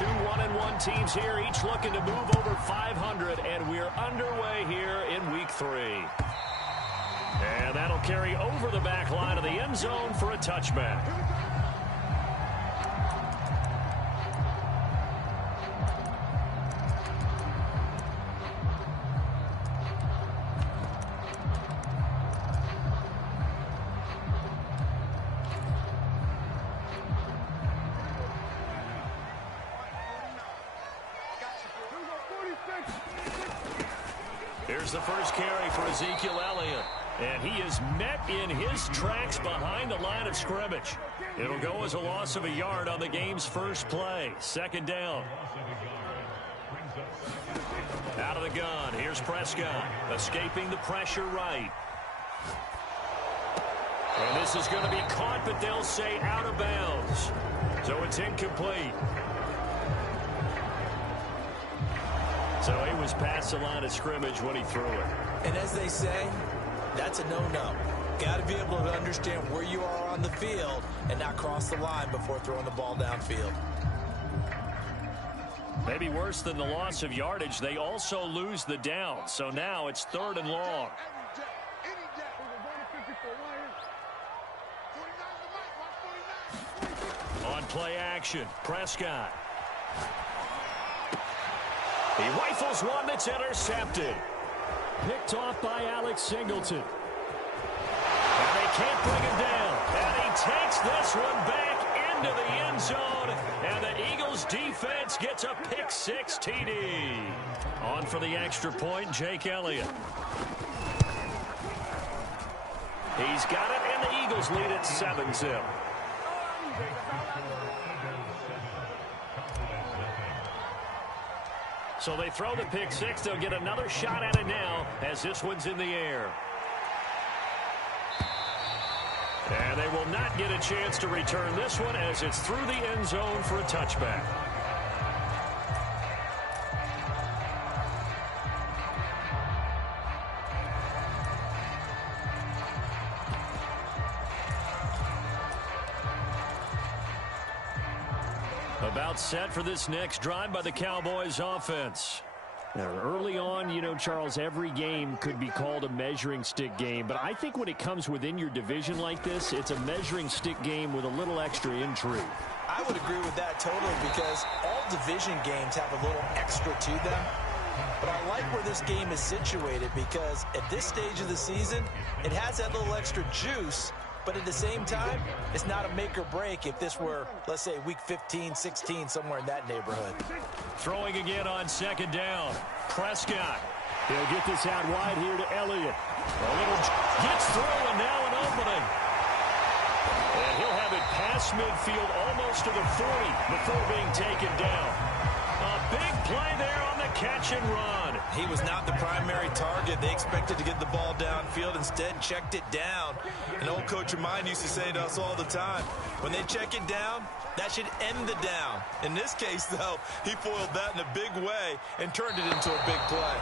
Two 1-1 teams here, each looking to move over 500, and we're underway here in week 3. And that'll carry over the back line of the end zone for a touchback. Here's the first carry for Ezekiel Elliott. And he is met in his tracks behind the line of scrimmage. It'll go as a loss of a yard on the game's first play. Second down. Out of the gun. Here's Prescott. Escaping the pressure right. And this is going to be caught, but they'll say out of bounds. So it's incomplete. So he was past the line of scrimmage when he threw it. And as they say, that's a no-no. Got to be able to understand where you are on the field and not cross the line before throwing the ball downfield. Maybe worse than the loss of yardage, they also lose the down. So now it's 3rd and long. On play action, Prescott. He rifles one that's intercepted. Picked off by Alex Singleton. And they can't bring him down. And he takes this one back into the end zone. And the Eagles defense gets a pick-6 TD. On for the extra point, Jake Elliott. He's got it, and the Eagles lead at 7-0. So they throw the pick-6. They'll get another shot at it now as this one's in the air. And they will not get a chance to return this one as it's through the end zone for a touchback. About set for this next drive by the Cowboys offense. Now, early on, you know, Charles, every game could be called a measuring stick game. But I think when it comes within your division like this, it's a measuring stick game with a little extra intrigue. I would agree with that totally because all division games have a little extra to them. But I like where this game is situated because at this stage of the season, it has that little extra juice. But at the same time, it's not a make or break if this were, let's say, week 15, 16, somewhere in that neighborhood. Throwing again on second down. Prescott. He'll get this out wide here to Elliott. A little gets through, and now an opening. And he'll have it past midfield almost to the 40 before being taken down. A big play there on the catch and run. He was not the primary target. They expected to get the ball downfield. Instead, checked it down. An old coach of mine used to say to us all the time, when they check it down, that should end the down. In this case, though, he foiled that in a big way and turned it into a big play.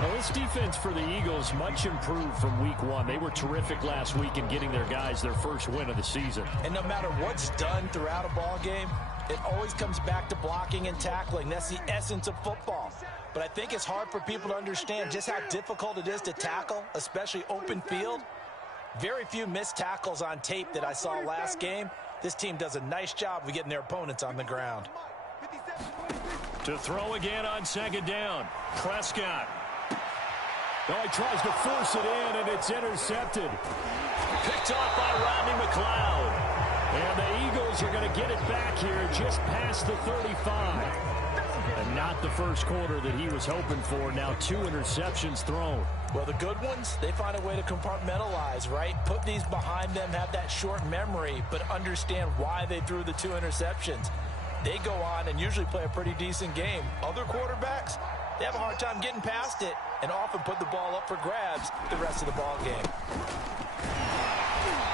Well, this defense for the Eagles much improved from week 1. They were terrific last week in getting their guys their first win of the season. And no matter what's done throughout a ball game, it always comes back to blocking and tackling. That's the essence of football. But I think it's hard for people to understand just how difficult it is to tackle, especially open field. Very few missed tackles on tape that I saw last game. This team does a nice job of getting their opponents on the ground. To throw again on second down, Prescott. Oh, he tries to force it in, and it's intercepted. Picked off by Rodney McLeod. And the Eagles are going to get it back here just past the 35. And not the first quarter that he was hoping for. Now 2 interceptions thrown. Well, the good ones, they find a way to compartmentalize, right? Put these behind them, have that short memory, but understand why they threw the 2 interceptions. They go on and usually play a pretty decent game. Other quarterbacks, they have a hard time getting past it and often put the ball up for grabs the rest of the ball game.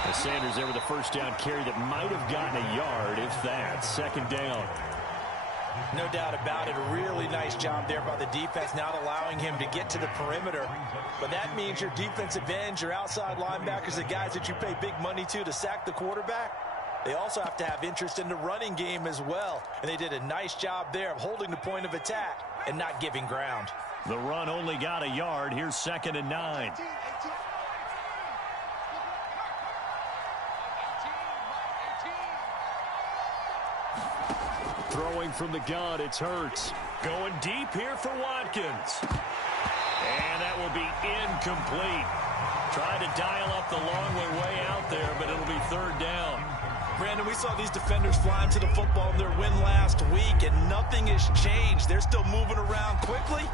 The Sanders there with a first down carry that might have gotten a yard, if that. Second down. No doubt about it. A really nice job there by the defense, not allowing him to get to the perimeter. But that means your defensive ends, your outside linebackers, the guys that you pay big money to sack the quarterback, They also have to have interest in the running game as well. And they did a nice job there of holding the point of attack and not giving ground. The run only got a yard. Here's 2nd and 9. Throwing from the gun, it's Hurts. Going deep here for Watkins. And that will be incomplete. Tried to dial up the long way out there, but it'll be 3rd down. Brandon, we saw these defenders flying to the football in their win last week, and nothing has changed. They're still moving around quickly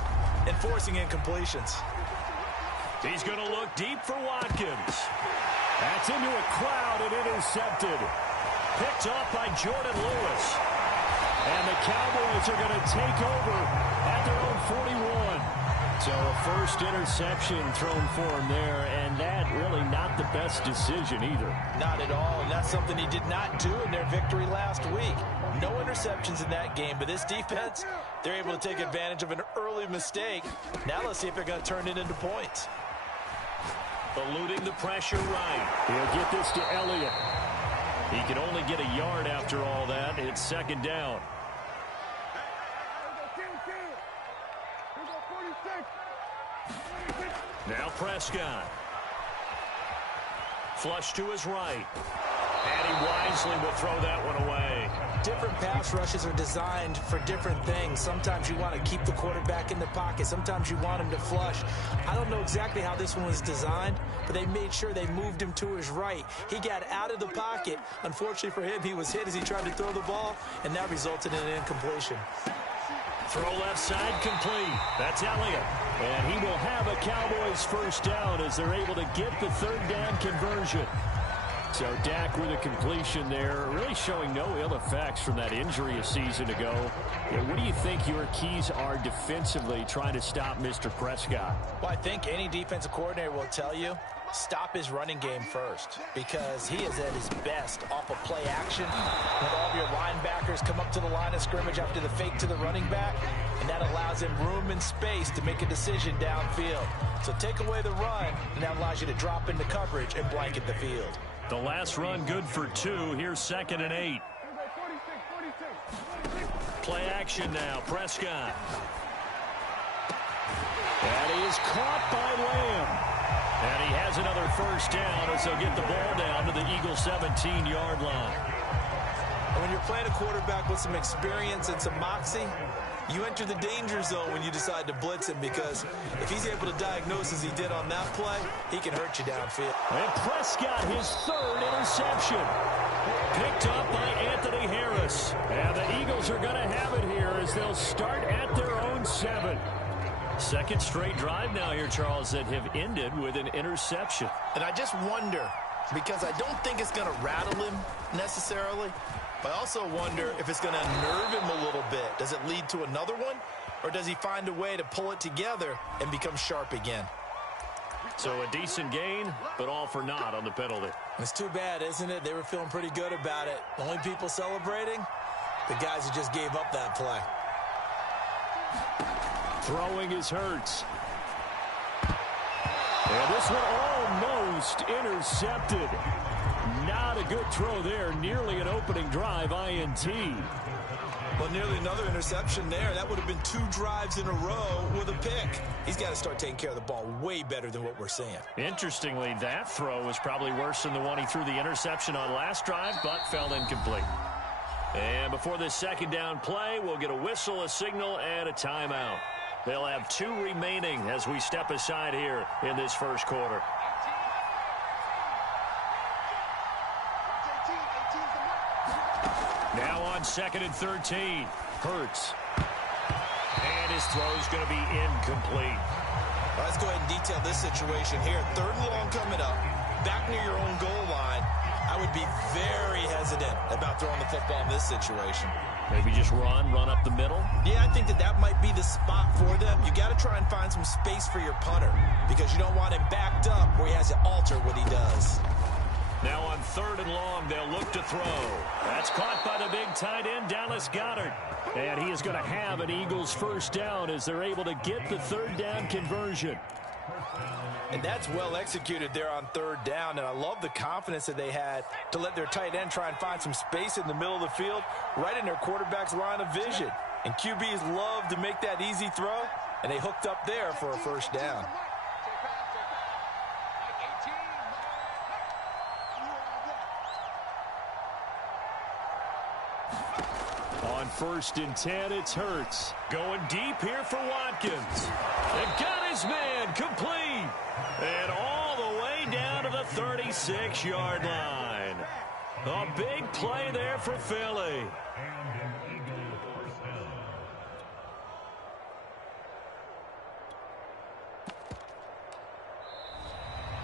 and forcing incompletions. He's going to look deep for Watkins. That's into a crowd and intercepted. Picked off by Jordan Lewis. And the Cowboys are going to take over at their own 41. So a first interception thrown for him there, and that really not the best decision either. Not at all, and that's something he did not do in their victory last week. No interceptions in that game, but this defense, they're able to take advantage of an early mistake. Now let's see if they're going to turn it into points. Eluding the pressure right. He'll get this to Elliott. He can only get a yard after all that. It's 2nd down. Now Prescott. Flush to his right. And he wisely will throw that one away. Different pass rushes are designed for different things. Sometimes you want to keep the quarterback in the pocket. Sometimes you want him to flush. I don't know exactly how this one was designed, but they made sure they moved him to his right. He got out of the pocket. Unfortunately for him, he was hit as he tried to throw the ball, and that resulted in an incompletion. Throw left side complete. That's Elliott. And he will have a Cowboys 1st down as they're able to get the 3rd down conversion. So Dak with a completion there, really showing no ill effects from that injury a season ago. What do you think your keys are defensively trying to stop Mr. Prescott? Well, I think any defensive coordinator will tell you, stop his running game first, because he is at his best off of play action when all of your linebackers come up to the line of scrimmage after the fake to the running back, and that allows him room and space to make a decision downfield. So take away the run, and that allows you to drop into coverage and blanket the field. The last run good for 2. Here's 2nd and 8. Play action now. Prescott. And he is caught by Lamb. And he has another 1st down as he'll get the ball down to the Eagles' 17-yard line. And when you're playing a quarterback with some experience and some moxie, you enter the danger zone when you decide to blitz him, because if he's able to diagnose as he did on that play, he can hurt you downfield. And Prescott, his 3rd interception. Picked up by Anthony Harris. And the Eagles are going to have it here as they'll start at their own 7. 2nd straight drive now here, Charles, that have ended with an interception. And I just wonder, because I don't think it's going to rattle him necessarily, but I also wonder if it's going to unnerve him a little bit. Does it lead to another one, or does he find a way to pull it together and become sharp again? So a decent gain, but all for naught on the penalty. It's too bad, isn't it? They were feeling pretty good about it. The only people celebrating, the guys who just gave up that play. Throwing is Hurts. And this one almost intercepted. Not a good throw there. Nearly an opening drive INT. Well, nearly another interception there. That would have been 2 drives in a row with a pick. He's got to start taking care of the ball way better than what we're seeing. Interestingly, that throw was probably worse than the one he threw the interception on last drive, but fell incomplete. And before this 2nd down play, we'll get a whistle, a signal, and a timeout. They'll have 2 remaining as we step aside here in this 1st quarter. Now on 2nd and 13. Hurts. And his throw is going to be incomplete. Let's go ahead and detail this situation here. 3rd and long coming up. Back near your own goal line. I would be very hesitant about throwing the football in this situation. Maybe just run up the middle? Yeah, I think that might be the spot for them. You got to try and find some space for your punter, because you don't want him backed up where he has to alter what he does. Now on 3rd and long, they'll look to throw. That's caught by the big tight end, Dallas Goedert. And he is going to have an Eagles 1st down as they're able to get the 3rd down conversion. And that's well executed there on third down, and I love the confidence that they had to let their tight end try and find some space in the middle of the field, right in their quarterback's line of vision. And QBs love to make that easy throw, and they hooked up there for a first down. On 1st and 10, it's Hurts. Going deep here for Watkins. And got his man complete. And all the way down to the 36-yard line. A big play there for Philly.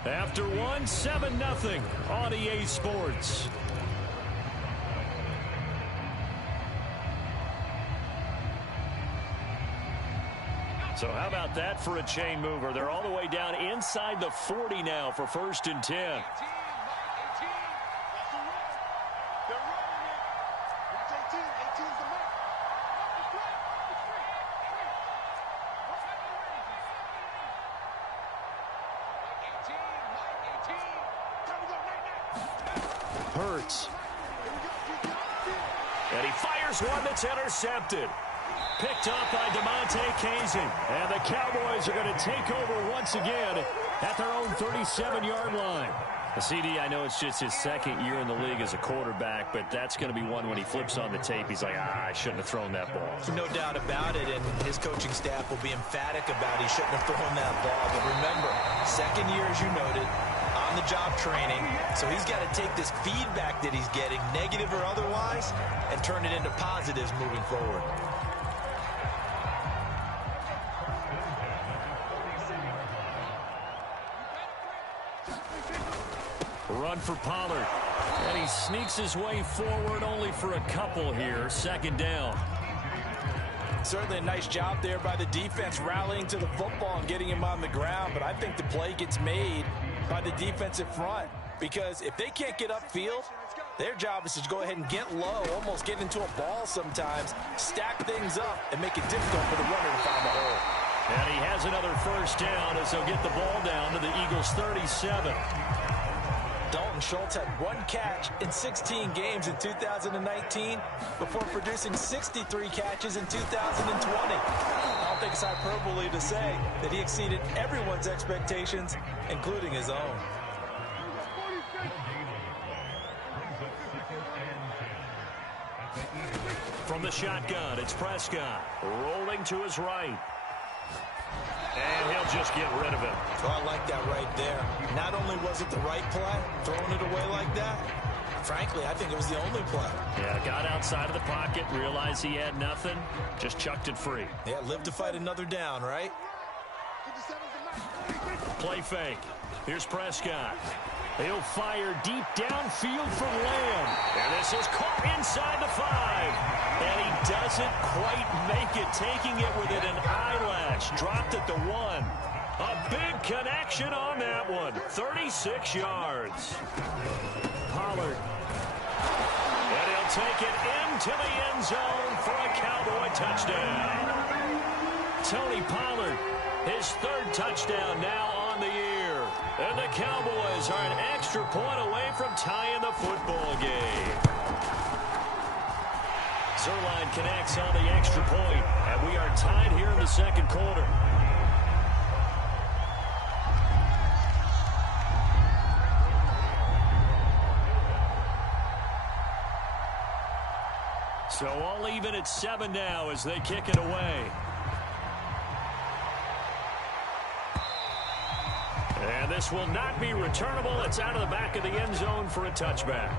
After one, 7-0 on EA Sports. So how about that for a chain mover? They're all the way down inside the 40 now for 1st and 10. Hurts. And he fires one that's intercepted. Picked up by DeMonte Casey. And the Cowboys are going to take over once again at their own 37-yard line. CD, I know it's just his second year in the league as a quarterback, but that's going to be one when he flips on the tape. He's like, I shouldn't have thrown that ball. No doubt about it, and his coaching staff will be emphatic about he shouldn't have thrown that ball. But remember, second year, as you noted, on-the-job training, so he's got to take this feedback that he's getting, negative or otherwise, and turn it into positives moving forward. Run for Pollard. And he sneaks his way forward only for a couple here. 2nd down. Certainly a nice job there by the defense rallying to the football and getting him on the ground. But I think the play gets made by the defensive front. Because if they can't get upfield, their job is to go ahead and get low, almost get into a ball sometimes, stack things up, and make it difficult for the runner to find the hole. And he has another 1st down as they'll get the ball down to the Eagles' 37. Dalton Schultz had 1 catch in 16 games in 2019 before producing 63 catches in 2020. I don't think it's hyperbole to say that he exceeded everyone's expectations, including his own. From the shotgun, it's Prescott. Rolling to his right. And he'll just get rid of it. Oh, I like that right there. Not only was it the right play, throwing it away like that, frankly, I think it was the only play. Yeah, got outside of the pocket, realized he had nothing, just chucked it free. Yeah, live to fight another down, right? Play fake. Here's Prescott. He'll fire deep downfield for Lamb. And this is caught inside the 5. And he doesn't quite make it, taking it within an eyelash. Dropped at the 1. A big connection on that one. 36 yards. Pollard. And he'll take it into the end zone for a Cowboy touchdown. Tony Pollard, his 3rd touchdown now on the year. And the Cowboys are an extra point away from tying the football game. Zerline connects on the extra point, and we are tied here in the 2nd quarter. So all even at 7 now as they kick it away. And this will not be returnable. It's out of the back of the end zone for a touchback.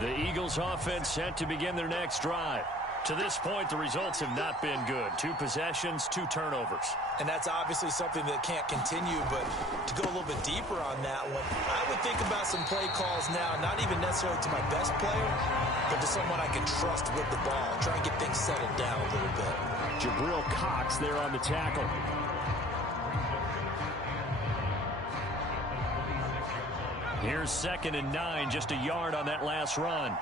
The Eagles offense set to begin their next drive. To this point, the results have not been good. 2 possessions, 2 turnovers. And that's obviously something that can't continue, but to go a little bit deeper on that one, I would think about some play calls now, not even necessarily to my best player, but to someone I can trust with the ball. Try and get things settled down a little bit. Jabril Cox there on the tackle. Here's 2nd and 9, just a yard on that last run.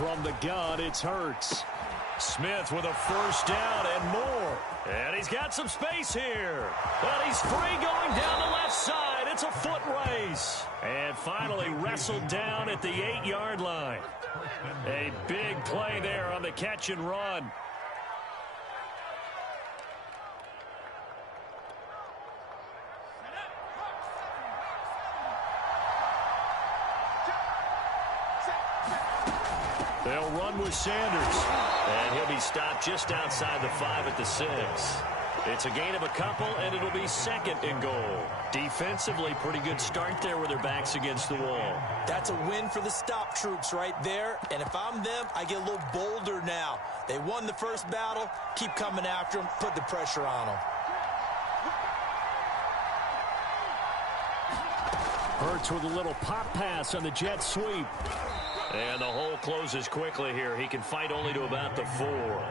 From the gun, it's Hurts. Smith with a first down and more. And he's got some space here. And he's free going down the left side. It's a foot race. And finally wrestled down at the 8-yard line. A big play there on the catch and run. They'll run with Sanders. And he'll be stopped just outside the 5 at the 6. It's a gain of a couple, and it'll be second and goal. Defensively, pretty good start there with their backs against the wall. That's a win for the stop troops right there. And if I'm them, I get a little bolder now. They won the first battle. Keep coming after them. Put the pressure on them. Hurts with a little pop pass on the jet sweep. And the hole closes quickly here. He can fight only to about the 4.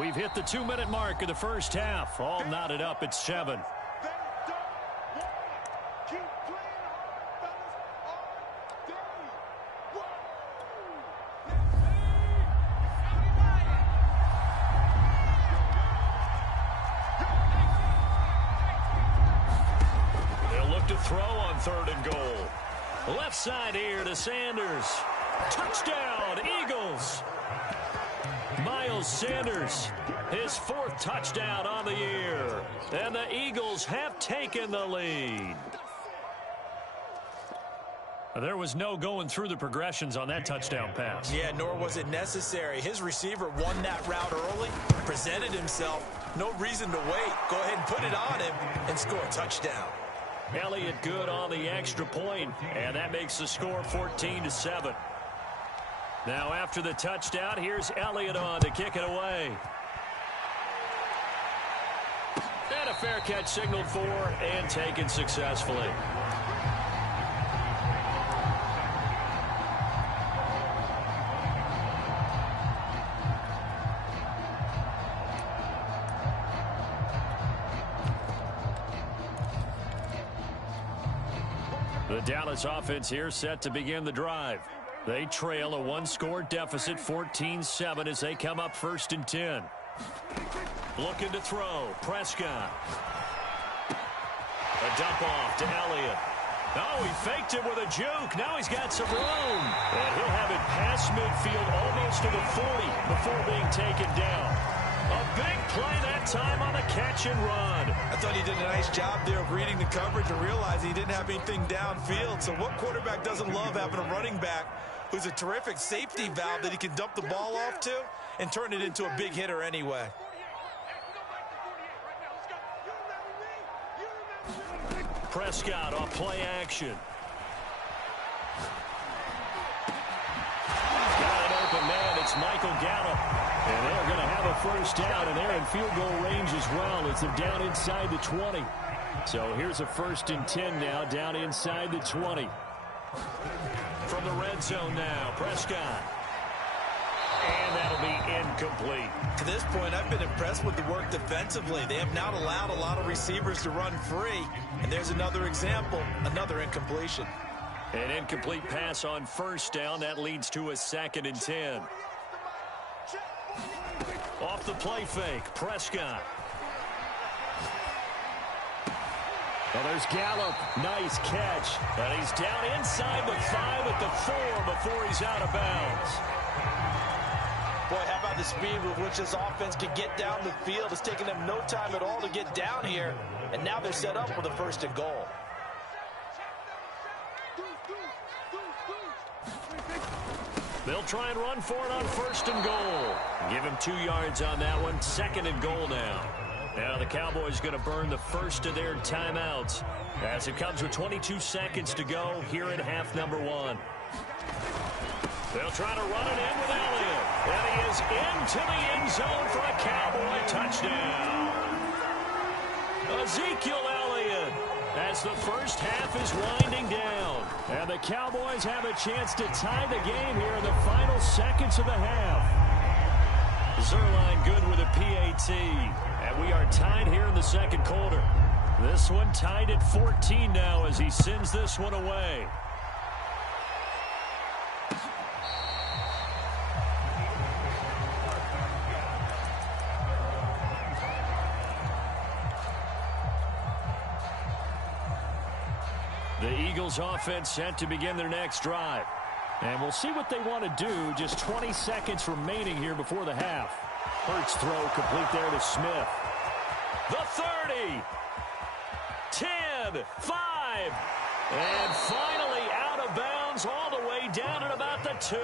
We've hit the 2-minute mark of the first half. All knotted up at 7. Throw on 3rd and goal. Left side here to Sanders. Touchdown, Eagles. Miles Sanders, his 4th touchdown on the year. And the Eagles have taken the lead. There was no going through the progressions on that touchdown pass. Yeah, nor was it necessary. His receiver won that route early, presented himself. No reason to wait. Go ahead and put it on him and score a touchdown. Elliott good on the extra point, and that makes the score 14-7. Now after the touchdown, here's Elliott on to kick it away. And a fair catch signaled for and taken successfully. The Dallas offense here set to begin the drive. They trail a 1-score deficit, 14-7, as they come up 1st and 10. Looking to throw. Prescott. A dump off to Elliott. Oh, he faked it with a juke. Now he's got some room. And he'll have it past midfield almost to the 40 before being taken down. A big play that time on the catch and run. I thought he did a nice job there of reading the coverage and realizing he didn't have anything downfield. So what quarterback doesn't love having a running back who's a terrific safety valve that he can dump the ball off to and turn it into a big hitter anyway? Prescott off play action. Got an open man. It's Michael Gallup. And they're going to have a first down, and they're in field goal range as well as they're down inside the 20. So here's a 1st and 10 now, down inside the 20. From the red zone now, Prescott. And that'll be incomplete. To this point, I've been impressed with the work defensively. They have not allowed a lot of receivers to run free. And there's another example, another incompletion. An incomplete pass on 1st down. That leads to a 2nd and 10. Off the play fake, Prescott. Well, there's Gallup. Nice catch. And he's down inside the 5 at the 4 before he's out of bounds. Boy, how about the speed with which this offense can get down the field? It's taken them no time at all to get down here. And now they're set up with a 1st and goal. They'll try and run for it on 1st and goal. Give him 2 yards on that one. 2nd and goal now. Now the Cowboys going to burn the first of their timeouts as it comes with 22 seconds to go here in half number 1. They'll try to run it in with Elliott. And he is into the end zone for a Cowboy touchdown. Ezekiel Elliott, as the first half is winding down. And the Cowboys have a chance to tie the game here in the final seconds of the half. Zerline good with a PAT. And we are tied here in the 2nd quarter. This one tied at 14 now as he sends this one away. The Eagles offense set to begin their next drive. And we'll see what they want to do. Just 20 seconds remaining here before the half. Hurts throw complete there to Smith. The 30. 10, 5. And finally out of bounds all the way down at about the 2.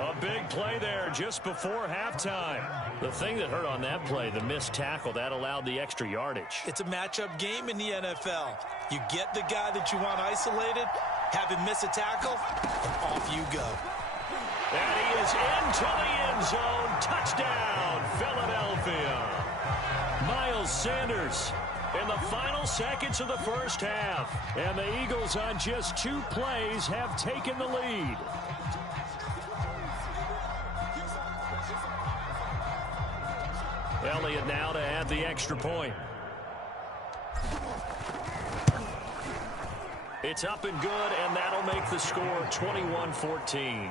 A big play there just before halftime. The thing that hurt on that play, the missed tackle, that allowed the extra yardage. It's a matchup game in the NFL. You get the guy that you want isolated, have him miss a tackle, and off you go. And he is into the end zone. Touchdown, Philadelphia. Miles Sanders in the final seconds of the first half. And the Eagles on just 2 plays have taken the lead. Elliott now to add the extra point. It's up and good, and that'll make the score 21-14.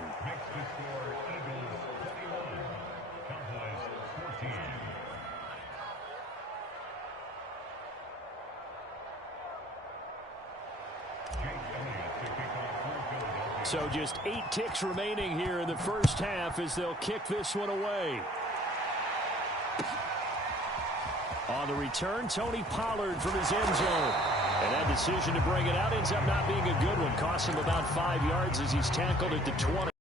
So just 8 ticks remaining here in the first half as they'll kick this one away. On the return, Tony Pollard from his end zone. And that decision to bring it out ends up not being a good one. Costs him about 5 yards as he's tackled at the 20.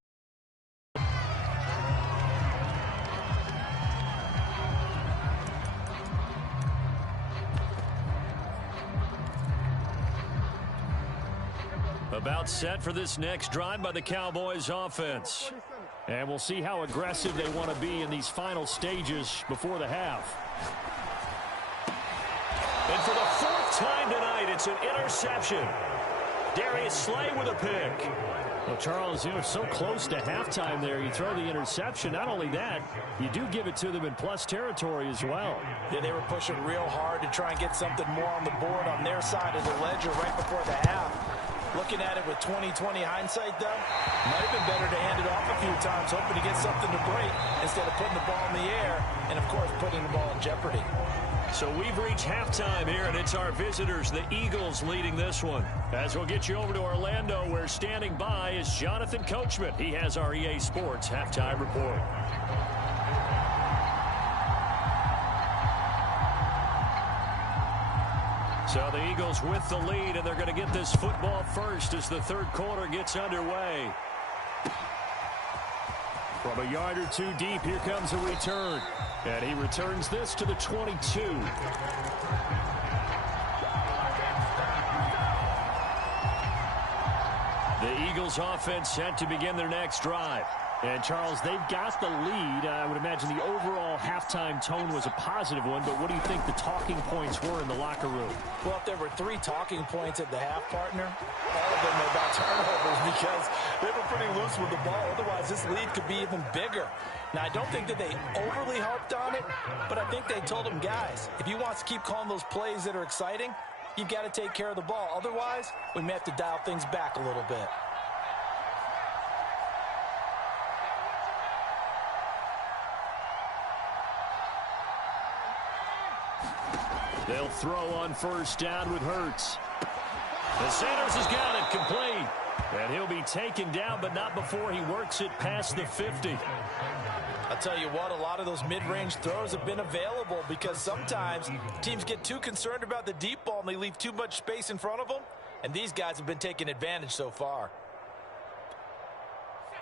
About set for this next drive by the Cowboys offense. And we'll see how aggressive they want to be in these final stages before the half. And for the 4th time tonight, it's an interception. Darius Slay with a pick. Well, Charles, you know, so close to halftime there. You throw the interception. Not only that, you do give it to them in plus territory as well. Yeah, they were pushing real hard to try and get something more on the board on their side of the ledger right before the half. Looking at it with 20/20 hindsight, though, might have been better to hand it off a few times, hoping to get something to break instead of putting the ball in the air and, of course, putting the ball in jeopardy. So we've reached halftime here, and it's our visitors, the Eagles, leading this one. As we'll get you over to Orlando, where standing by is Jonathan Coachman. He has our EA Sports halftime report. So the Eagles with the lead, and they're going to get this football first as the third quarter gets underway. From a yard or 2 deep, here comes a return. And he returns this to the 22. The Eagles offense set to begin their next drive. And, Charles, they've got the lead. I would imagine the overall halftime tone was a positive one, but what do you think the talking points were in the locker room? Well, if there were 3 talking points at the half, partner, all of them were about turnovers because they were pretty loose with the ball. Otherwise, this lead could be even bigger. Now, I don't think that they overly harped on it, but I think they told them, guys, if you want to keep calling those plays that are exciting, you've got to take care of the ball. Otherwise, we may have to dial things back a little bit. They'll throw on first down with Hurts. The Sanders has got it complete. And he'll be taken down, but not before he works it past the 50. I'll tell you what, a lot of those mid-range throws have been available because sometimes teams get too concerned about the deep ball and they leave too much space in front of them. And these guys have been taking advantage so far.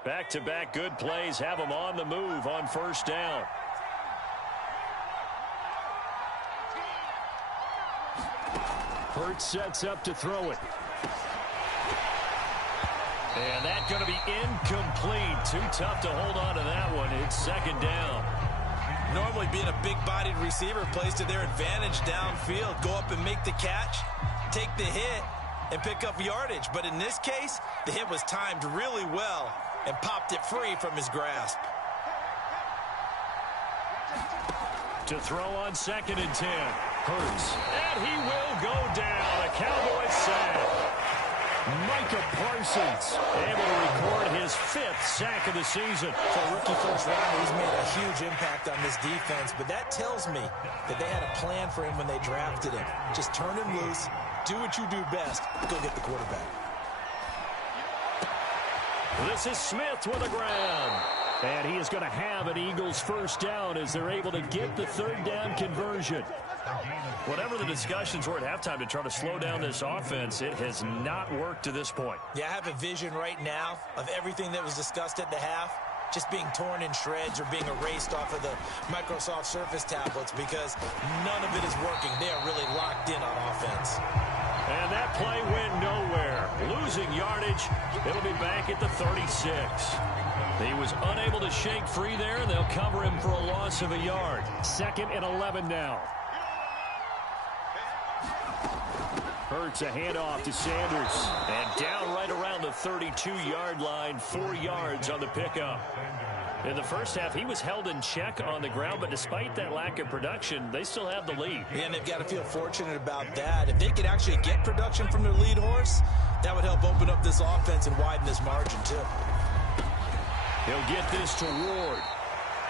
Back-to-back good plays have them on the move on first down. Hurts sets up to throw it. And that's going to be incomplete. Too tough to hold on to that one. It's second down. Normally being a big-bodied receiver plays to their advantage downfield. Go up and make the catch, take the hit, and pick up yardage. But in this case, the hit was timed really well and popped it free from his grasp. To throw on 2nd and 10. Hurts. And he will go down. A Cowboys sack. Micah Parsons able to record his 5th sack of the season. For a rookie first rounder, he's made a huge impact on this defense, but that tells me that they had a plan for him when they drafted him. Just turn him loose, do what you do best, go get the quarterback. This is Smith with a grab. And he is going to have an Eagles first down as they're able to get the 3rd down conversion. Whatever the discussions were at halftime to try to slow down this offense, it has not worked to this point. Yeah, I have a vision right now of everything that was discussed at the half just being torn in shreds or being erased off of the Microsoft Surface tablets because none of it is working. They are really locked in on offense. And that play went nowhere. Losing yardage. It'll be back at the 36. He was unable to shake free there, and they'll cover him for a loss of a yard. 2nd and 11 now. Hurts a handoff to Sanders. And down right around the 32-yard line, 4 yards on the pickup. In the first half, he was held in check on the ground, but despite that lack of production, they still have the lead. Yeah, and they've got to feel fortunate about that. If they could actually get production from their lead horse, that would help open up this offense and widen this margin, too. He'll get this to Ward.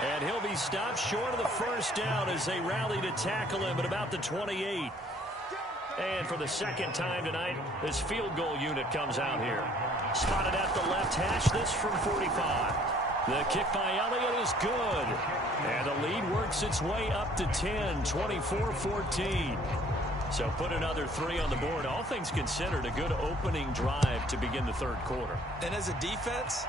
And he'll be stopped short of the first down as they rally to tackle him at about the 28. And for the 2nd time tonight, this field goal unit comes out here. Spotted at the left hash, this from 45. The kick by Elliott is good. And the lead works its way up to 10, 24-14. So put another 3 on the board. All things considered, a good opening drive to begin the 3rd quarter. And as a defense,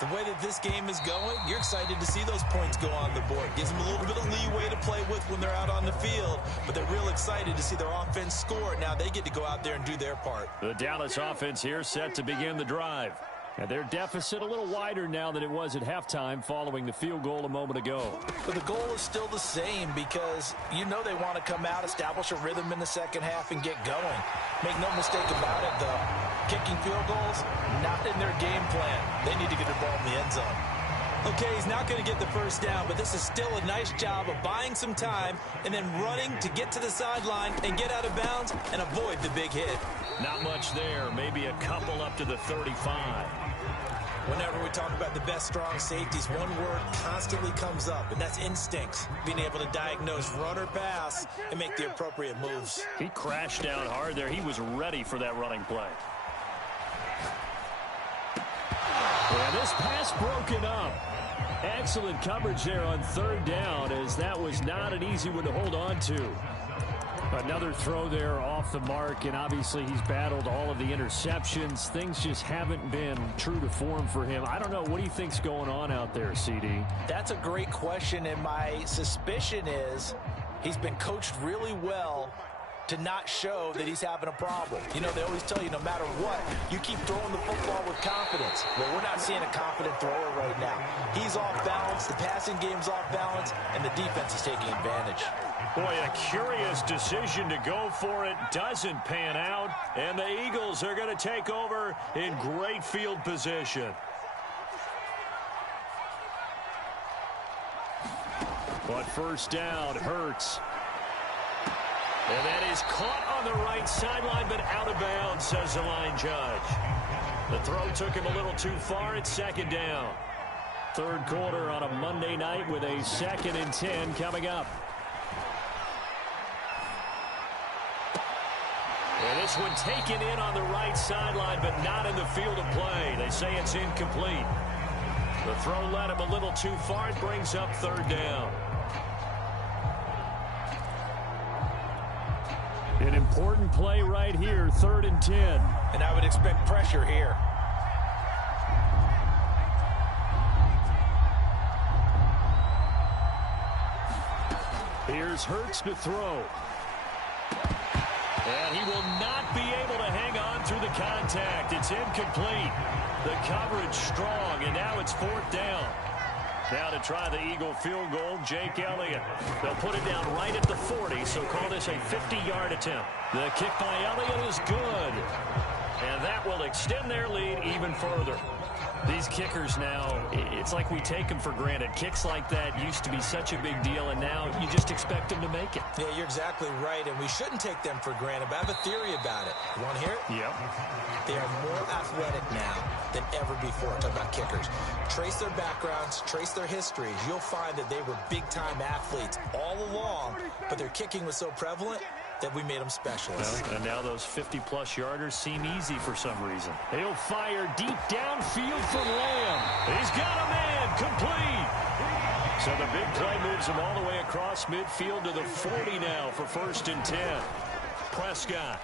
the way that this game is going, you're excited to see those points go on the board. Gives them a little bit of leeway to play with when they're out on the field, but they're real excited to see their offense score. Now they get to go out there and do their part. The Dallas offense here set to begin the drive. And their deficit a little wider now than it was at halftime following the field goal a moment ago. But the goal is still the same because you know they want to come out, establish a rhythm in the 2nd half, and get going. Make no mistake about it, though. Kicking field goals, not in their game plan. They need to get the ball in the end zone. Okay, he's not going to get the first down, but this is still a nice job of buying some time and then running to get to the sideline and get out of bounds and avoid the big hit. Not much there. Maybe a couple up to the 35. Whenever we talk about the best strong safeties, one word constantly comes up, and that's instincts. Being able to diagnose run or pass and make the appropriate moves. He crashed down hard there. He was ready for that running play. And this pass broken up. Excellent coverage there on 3rd down, as that was not an easy one to hold on to. Another throw there off the mark, and obviously he's battled all of the interceptions. Things just haven't been true to form for him. I don't know. What do you think's going on out there, CD? That's a great question, and my suspicion is he's been coached really well to not show that he's having a problem. You know, they always tell you no matter what, you keep throwing the football with confidence. Well, we're not seeing a confident thrower right now. He's off balance, the passing game's off balance, and the defense is taking advantage. Boy, a curious decision to go for it. Doesn't pan out, and the Eagles are going to take over in great field position. But first down, Hurts. And that is caught on the right sideline, but out of bounds, says the line judge. The throw took him a little too far. It's 2nd down. 3rd quarter on a Monday night with a 2nd and 10 coming up. And this one taken in on the right sideline, but not in the field of play. They say it's incomplete. The throw led him a little too far. It brings up 3rd down. An important play right here, 3rd and 10. And I would expect pressure here. Here's Hurts to throw. And he will not be able to hang on through the contact. It's incomplete. The coverage strong, and now it's 4th down. Now to try the Eagle field goal, Jake Elliott. They'll put it down right at the 40, so call this a 50-yard attempt. The kick by Elliott is good. And that will extend their lead even further. These kickers now, it's like we take them for granted. Kicks like that used to be such a big deal, and now you just expect them to make it. Yeah, you're exactly right, and we shouldn't take them for granted, but I have a theory about it. You want to hear it? Yep. They are more athletic now than ever before. I'm talking about kickers. Trace their backgrounds, trace their histories. You'll find that they were big-time athletes all along, but their kicking was so prevalent that we made them specialists. Well, and now those 50-plus yarders seem easy for some reason. He'll fire deep downfield for Lamb. He's got a man, complete. So the big play moves him all the way across midfield to the 40 now for 1st and 10. Prescott.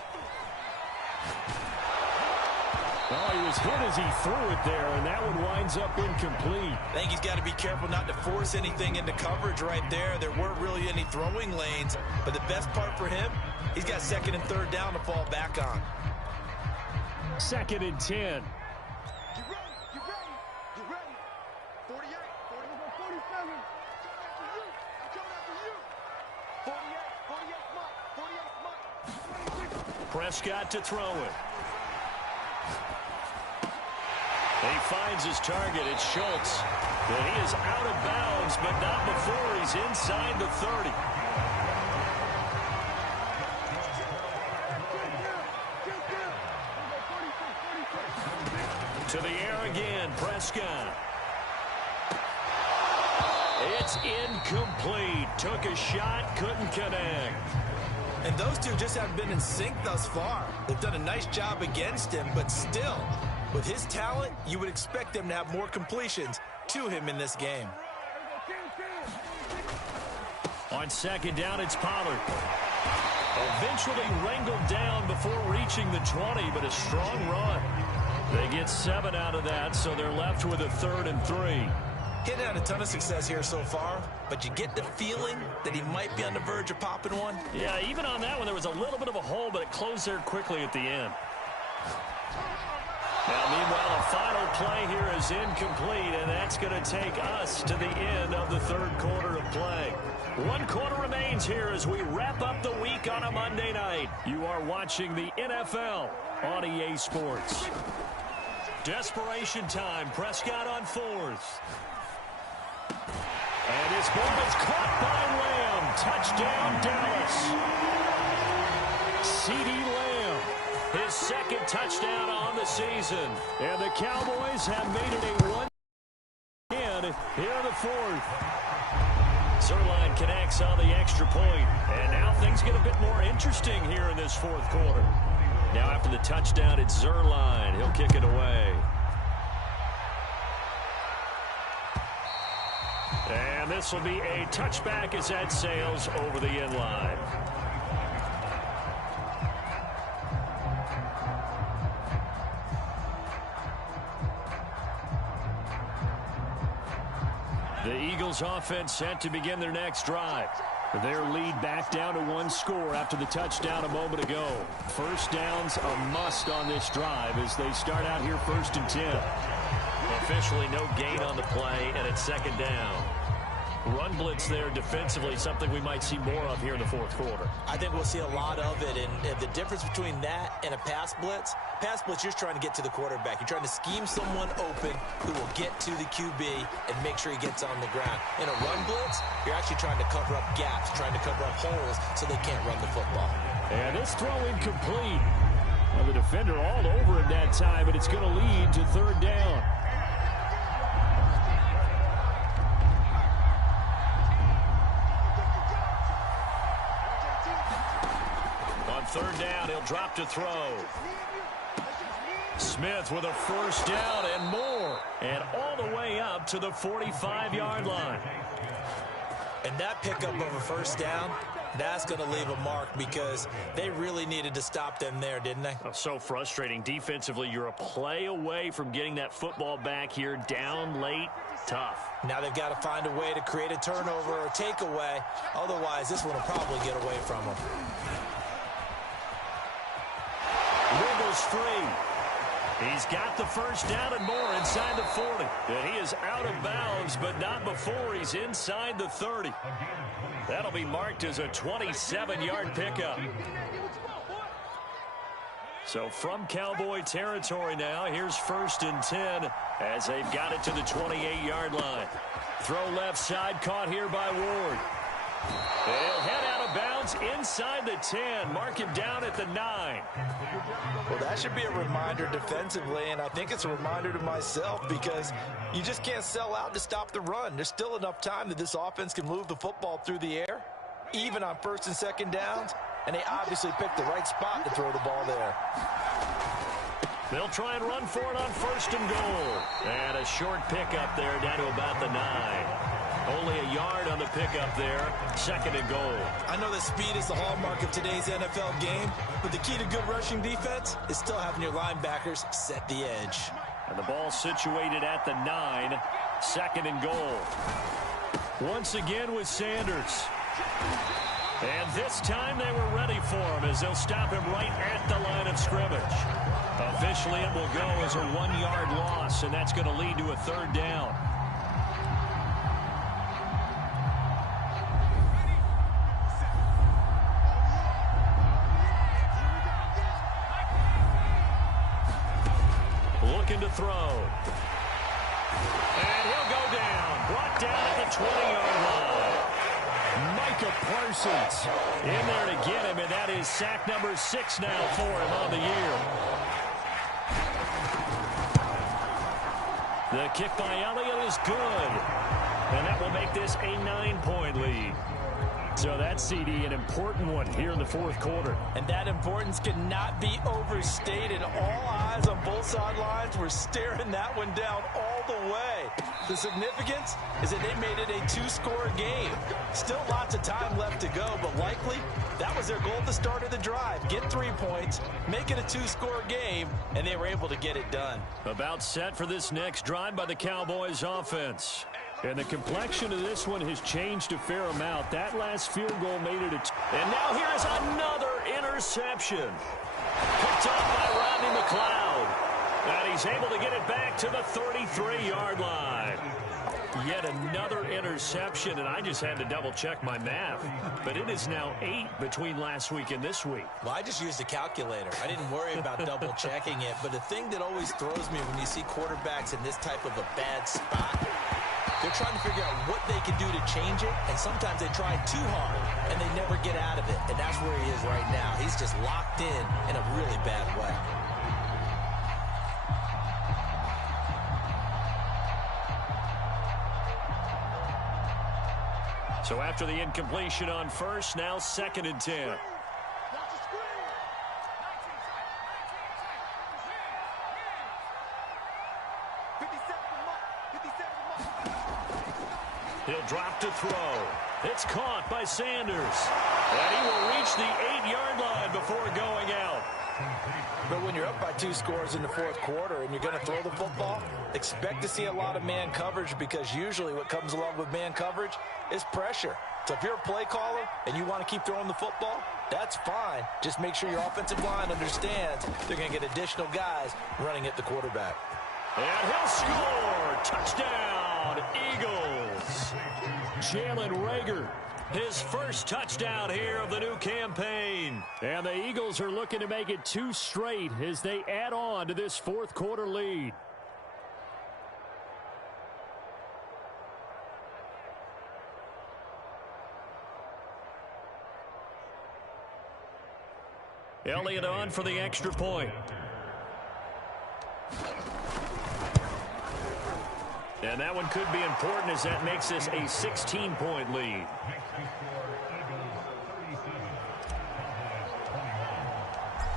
Oh, he was hit as he threw it there, and that one winds up incomplete. I think he's got to be careful not to force anything into coverage right there. There weren't really any throwing lanes, but the best part for him, he's got 2nd and 3rd down to fall back on. 2nd and 10. You ready? You ready? You ready? 48, 47. I'm coming after you. 48, Mike. Prescott to throw it. He finds his target. It's Schultz. But he is out of bounds, but not before he's inside the 30. To the air again, Prescott. It's incomplete. Took a shot, couldn't connect. And those two just haven't been in sync thus far. They've done a nice job against him, but still, with his talent, you would expect them to have more completions to him in this game. On 2nd down, it's Pollard. Eventually wrangled down before reaching the 20, but a strong run. They get 7 out of that, so they're left with a 3rd and 3. He hadn't had a ton of success here so far, but you get the feeling that he might be on the verge of popping one. Yeah, even on that one, there was a little bit of a hole, but it closed there quickly at the end. Now, meanwhile, a final play here is incomplete, and that's going to take us to the end of the 3rd quarter of play. 1 quarter remains here as we wrap up the week on a Monday night. You are watching the NFL on EA Sports. Desperation time. Prescott on 4th. And his ball is caught by Lamb. Touchdown, Dallas. CeeDee Lamb, his 2nd touchdown on the season. And the Cowboys have made it a 1 again here in the 4th. Zerline connects on the extra point. And now things get a bit more interesting here in this 4th quarter. Now after the touchdown, it's Zerline. He'll kick it away. And this will be a touchback as that sails over the end line. The Eagles offense set to begin their next drive. Their lead back down to 1 score after the touchdown a moment ago. 1st down's a must on this drive as they start out here 1st and 10. Officially no gain on the play, and it's 2nd down. Run blitz there defensively, something we might see more of here in the 4th quarter. I think we'll see a lot of it, and the difference between that and a pass blitz, you're just trying to get to the quarterback. You're trying to scheme someone open who will get to the QB and make sure he gets on the ground. In a run blitz, you're actually trying to cover up gaps, trying to cover up holes so they can't run the football. And this throw incomplete. Well, the defender all over him that time, but it's going to lead to 3rd down. On 3rd down, he'll drop to throw. Smith with a 1st down and more. And all the way up to the 45-yard line. And that pickup of a 1st down, that's going to leave a mark because they really needed to stop them there, didn't they? Oh, so frustrating. Defensively, you're a play away from getting that football back here down late. Tough. Now they've got to find a way to create a turnover or takeaway. Otherwise, this one will probably get away from them. Wiggles free. He's got the 1st down and more inside the 40. And he is out of bounds, but not before he's inside the 30. That'll be marked as a 27-yard pickup. So from Cowboy territory now, here's 1st and 10 as they've got it to the 28-yard line. Throw left side, caught here by Ward. They'll head out of bounds inside the 10. Mark him down at the 9. Well, that should be a reminder defensively, and I think it's a reminder to myself because you just can't sell out to stop the run. There's still enough time that this offense can move the football through the air, even on 1st and 2nd downs, and they obviously picked the right spot to throw the ball there. They'll try and run for it on 1st and goal. And a short pickup there down to about the 9. Only a yard on the pickup there. 2nd and goal. I know that speed is the hallmark of today's NFL game, but the key to good rushing defense is still having your linebackers set the edge. And the ball situated at the 9. 2nd and goal. Once again with Sanders. And this time they were ready for him as they'll stop him right at the line of scrimmage. Officially, it will go as a 1-yard loss, and that's going to lead to a 3rd down. Looking to throw. And he'll go down. Brought down at the 20-yard line. Micah Parsons in there to get him, and that is sack number 6 now for him on the year. The kick by Elliott is good, and that will make this a 9-point lead. So that's, CD, an important one here in the 4th quarter. And that importance cannot be overstated. All eyes on both sidelines were staring that one down all the way. The significance is that they made it a 2-score game. Still lots of time left to go, but likely that was their goal at the start of the drive. Get 3 points, make it a 2-score game, and they were able to get it done. About set for this next drive by the Cowboys offense. And the complexion of this one has changed a fair amount. That last field goal made it and now here's another interception. Picked up by Rodney McLeod. And he's able to get it back to the 33-yard line. Yet another interception, and I just had to double-check my math. But it is now 8 between last week and this week. Well, I just used a calculator. I didn't worry about double-checking it. But the thing that always throws me when you see quarterbacks in this type of a bad spot, they're trying to figure out what they can do to change it, and sometimes they try too hard, and they never get out of it. And that's where he is right now. He's just locked in a really bad way. So after the incompletion on 1st, now 2nd and 10. He'll drop to throw. It's caught by Sanders. And he will reach the 8-yard line before going out. But when you're up by 2 scores in the 4th quarter and you're going to throw the football, expect to see a lot of man coverage, because usually what comes along with man coverage is pressure. So if you're a play caller and you want to keep throwing the football, that's fine. Just make sure your offensive line understands they're going to get additional guys running at the quarterback. And he'll score. Touchdown, Eagles. Jalen Reagor, his first touchdown here of the new campaign. And the Eagles are looking to make it 2 straight as they add on to this 4th quarter lead. Elliott on for the extra point. And that one could be important as that makes this a 16-point lead.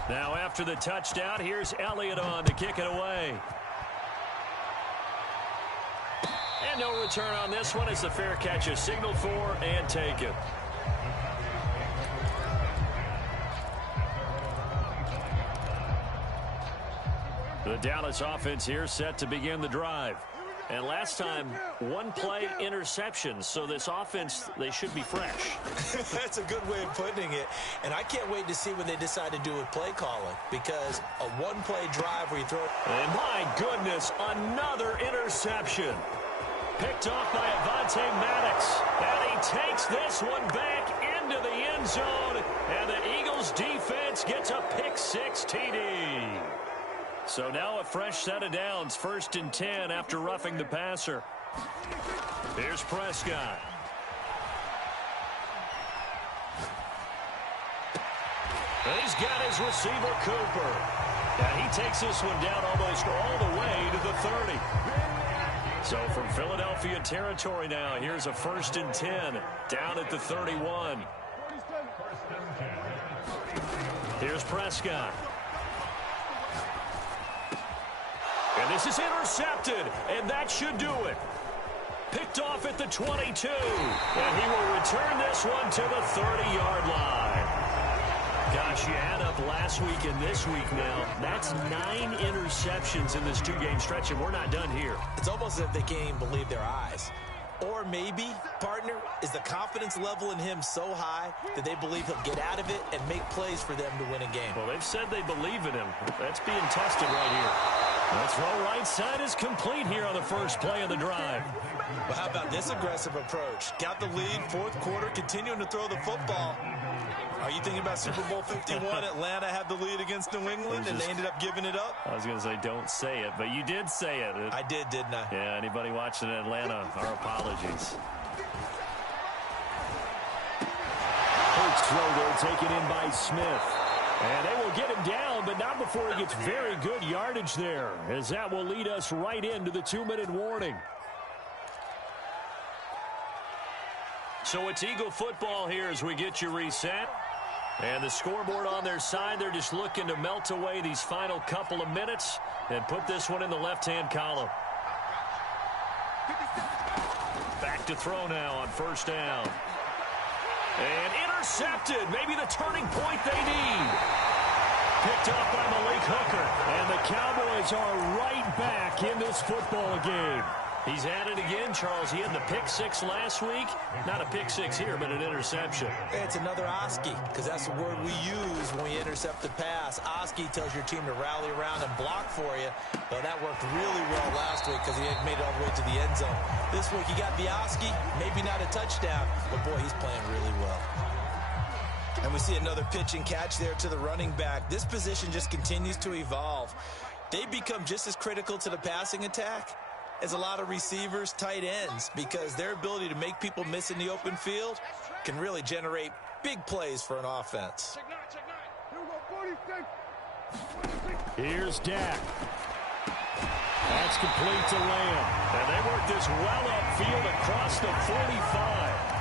Now after the touchdown, here's Elliott on to kick it away. And no return on this one as the fair catch is signaled for and taken. The Dallas offense here set to begin the drive. And last time, 1-play interceptions. So this offense, they should be fresh. That's a good way of putting it. And I can't wait to see what they decide to do with play calling, because a 1-play drive where you throw... And my goodness, another interception. Picked off by Avonte Maddox. And he takes this one back into the end zone, and the Eagles defense gets a pick-6 TD. So now a fresh set of downs, 1st and 10 after roughing the passer. Here's Prescott. And he's got his receiver, Cooper. And he takes this one down almost all the way to the 30. So from Philadelphia territory now, here's a 1st and 10 down at the 31. Here's Prescott. And this is intercepted, and that should do it. Picked off at the 22, and he will return this one to the 30-yard line. Gosh, you add up last week and this week now. That's 9 interceptions in this 2-game stretch, and we're not done here. It's almost as if they can't even believe their eyes. Or maybe, partner, is the confidence level in him so high that they believe he'll get out of it and make plays for them to win a game. Well, they've said they believe in him. That's being tested right here. The throw right side is complete here on the first play of the drive. Well, how about this aggressive approach? Got the lead, 4th quarter, continuing to throw the football. Are you thinking about Super Bowl 51? Atlanta had the lead against New England, and they ended up giving it up? I was going to say, don't say it, but you did say it. I did, didn't I? Yeah, anybody watching in Atlanta, our apologies. First throw there taken in by Smith. And they will get him down, but not before he gets very good yardage there, as that will lead us right into the 2-minute warning. So it's Eagle football here as we get you reset. And the scoreboard on their side, they're just looking to melt away these final couple of minutes and put this one in the left-hand column. Back to throw now on 1st down. And intercepted. Maybe the turning point they need. Picked off by Malik Hooker. And the Cowboys are right back in this football game. He's at it again, Charles. He had the pick-6 last week. Not a pick-6 here, but an interception. It's another Oski, because that's the word we use when we intercept the pass. Oski tells your team to rally around and block for you. Well, that worked really well last week because he had made it all the way to the end zone. This week he got the Oski, maybe not a touchdown, but boy, he's playing really well. And we see another pitch and catch there to the running back. This position just continues to evolve. They become just as critical to the passing attack as a lot of receivers, tight ends, because their ability to make people miss in the open field can really generate big plays for an offense. Here's Dak. That's complete to Lamb. And they work this well upfield across the 45.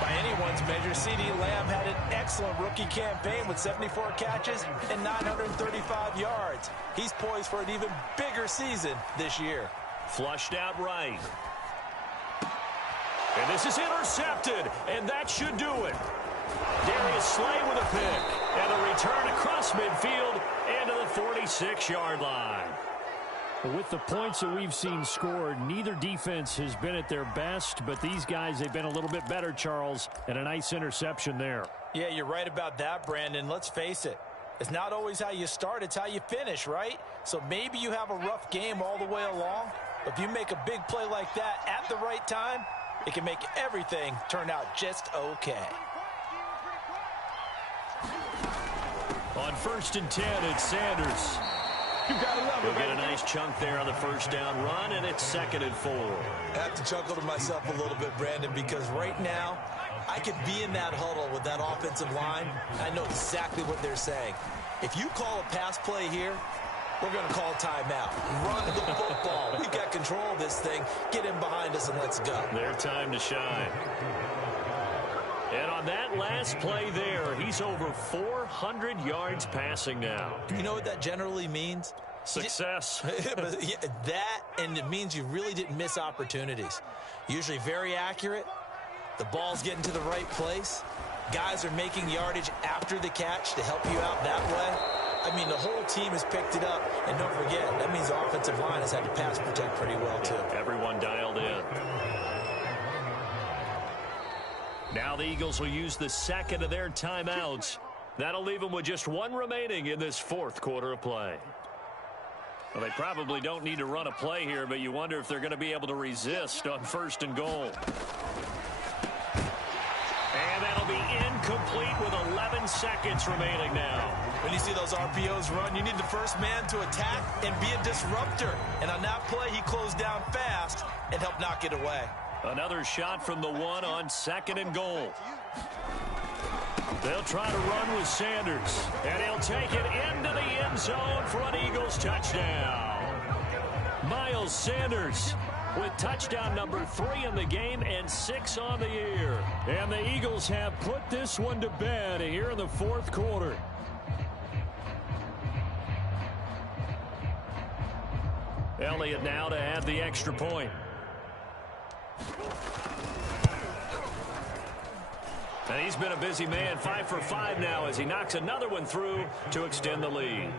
By anyone's measure, CeeDee Lamb had an excellent rookie campaign with 74 catches and 935 yards. He's poised for an even bigger season this year. Flushed out right. And this is intercepted, and that should do it. Darius Slay with a pick, and a return across midfield and to the 46-yard line. With the points that we've seen scored, neither defense has been at their best, but these guys, they've been a little bit better, Charles, and a nice interception there. Yeah, you're right about that, Brandon. Let's face it. It's not always how you start, it's how you finish, right? So maybe you have a rough game all the way along, but if you make a big play like that at the right time, it can make everything turn out just okay. On 1st and 10, it's Sanders. He'll get a nice chunk there on the 1st down run, and it's 2nd and 4. I have to chuckle to myself a little bit, Brandon, because right now, I could be in that huddle with that offensive line. I know exactly what they're saying. If you call a pass play here, we're going to call timeout. Run the football. We've got control of this thing. Get him behind us and let's go. Their time to shine. And on that last play there, he's over 400 yards passing now. You know what that generally means? Success. That, and it means you really didn't miss opportunities. Usually very accurate. The ball's getting to the right place. Guys are making yardage after the catch to help you out that way. I mean, the whole team has picked it up. And don't forget, that means the offensive line has had to pass protect pretty well, too. Everyone dialed in. Now the Eagles will use the 2nd of their timeouts. That'll leave them with just 1 remaining in this 4th quarter of play. Well, they probably don't need to run a play here, but you wonder if they're going to be able to resist on 1st and goal. And that That'll be incomplete with 11 seconds remaining now. When you see those RPOs run, you need the first man to attack and be a disruptor. And on that play, he closed down fast and helped knock it away. Another shot from the one on 2nd and goal. They'll try to run with Sanders, and he'll take it into the end zone for an Eagles touchdown. Miles Sanders with touchdown number 3 in the game and 6 on the year. And the Eagles have put this one to bed here in the 4th quarter. Elliott now to add the extra point. And he's been a busy man, 5 for 5 now as he knocks another one through to extend the lead.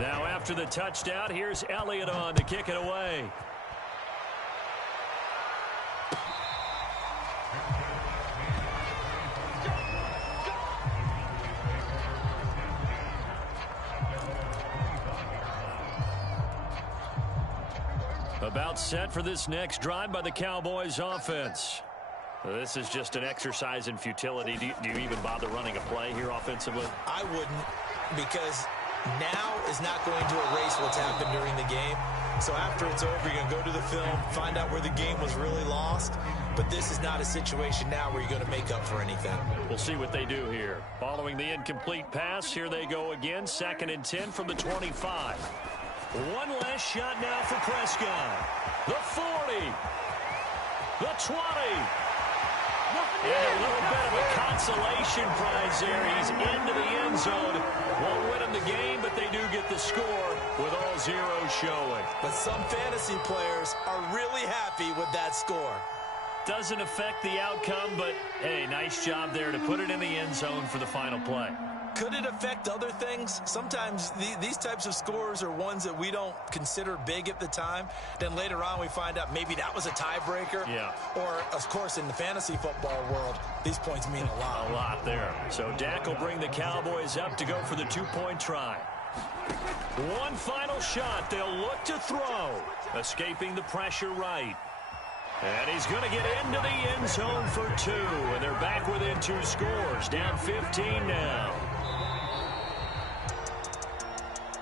Now after the touchdown, here's Elliott on to kick it away. About set for this next drive by the Cowboys offense. This is just an exercise in futility. Do you even bother running a play here offensively? I wouldn't, because now is not going to erase what's happened during the game. So after it's over, you're going to go to the film, find out where the game was really lost. But this is not a situation now where you're going to make up for anything. We'll see what they do here. Following the incomplete pass, here they go again. 2nd and 10 from the 25. One last shot now for Prescott. The 40. The 20. And a little bit of a consolation prize there. He's into the end zone. Won't win him the game, but they do get the score with all zeros showing. But some fantasy players are really happy with that score. Doesn't affect the outcome, but, hey, nice job there to put it in the end zone for the final play. Could it affect other things? Sometimes these types of scores are ones that we don't consider big at the time. Then later on we find out maybe that was a tiebreaker. Yeah. Or, of course, in the fantasy football world, these points mean a lot. A lot there. So Dak will bring the Cowboys up to go for the 2-point try. One final shot. They'll look to throw. Escaping the pressure right. And he's going to get into the end zone for 2. And they're back within 2 scores. Down 15 now.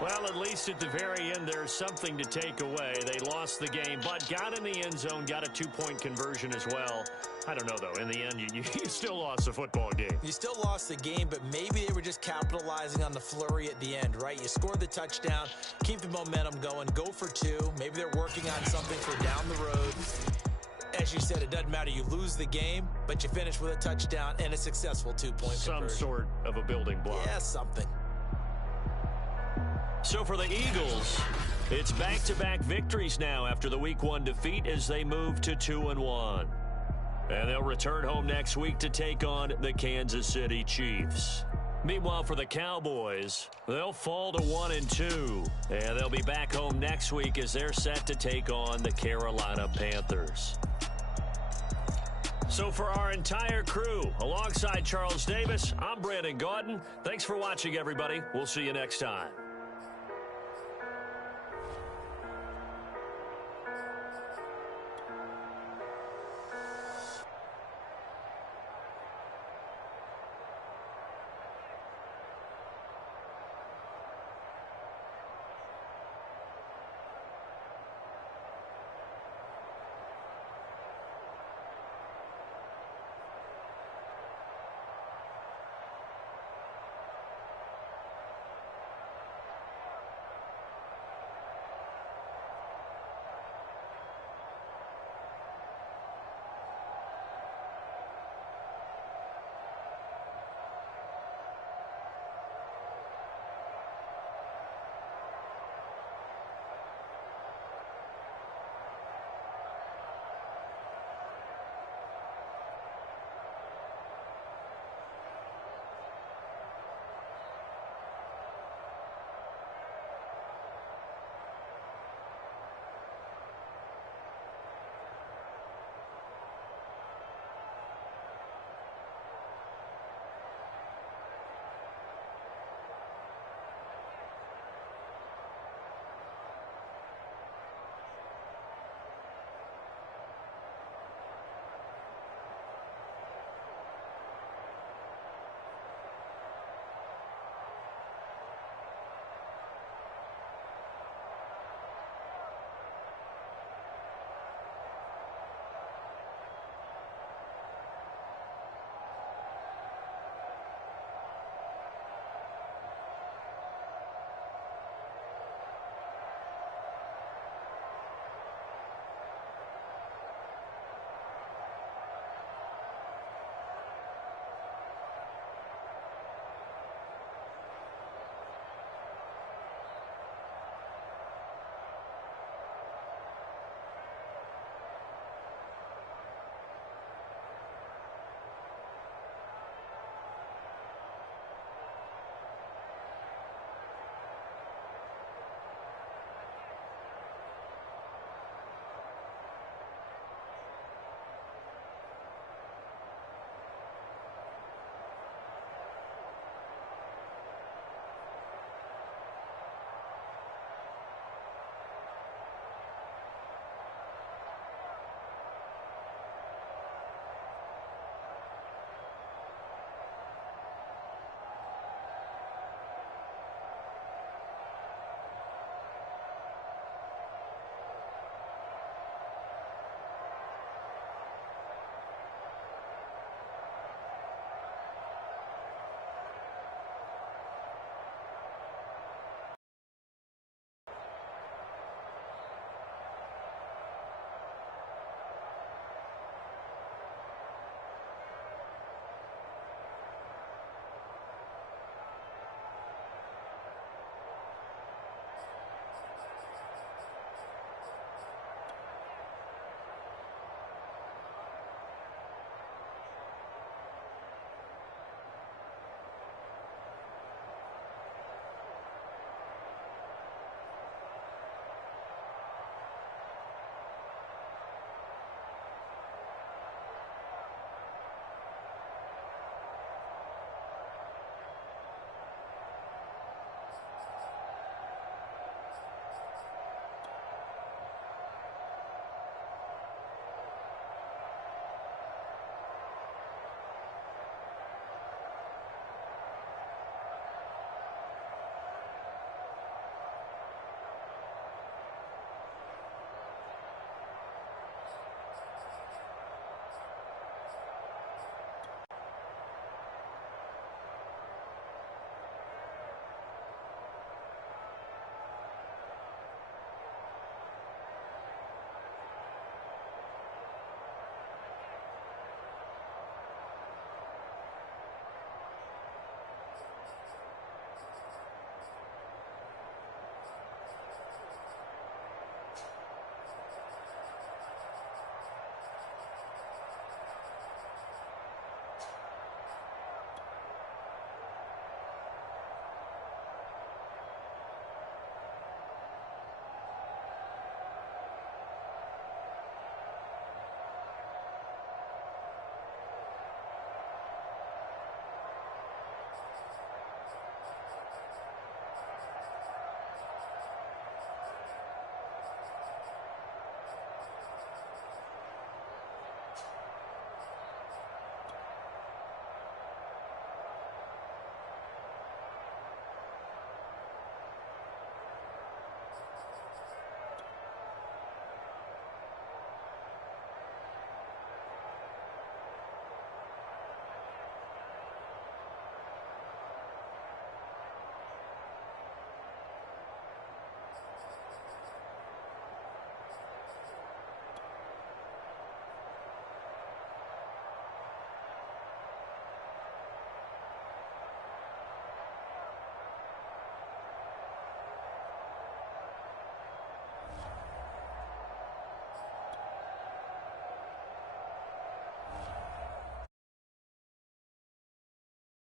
Well, at least at the very end, there's something to take away. They lost the game, but got in the end zone, got a 2-point conversion as well. I don't know, though. In the end, you still lost the football game. You still lost the game, but maybe they were just capitalizing on the flurry at the end, right? You scored the touchdown, keep the momentum going, go for 2. Maybe they're working on something for down the road. As you said, it doesn't matter. You lose the game, but you finish with a touchdown and a successful 2-point conversion. Some sort of a building block. Yeah, something. So for the Eagles, it's back-to-back victories now after the Week 1 defeat as they move to 2-1. And they'll return home next week to take on the Kansas City Chiefs. Meanwhile, for the Cowboys, they'll fall to 1-2. And they'll be back home next week as they're set to take on the Carolina Panthers. So for our entire crew, alongside Charles Davis, I'm Brandon Gaudin. Thanks for watching, everybody. We'll see you next time.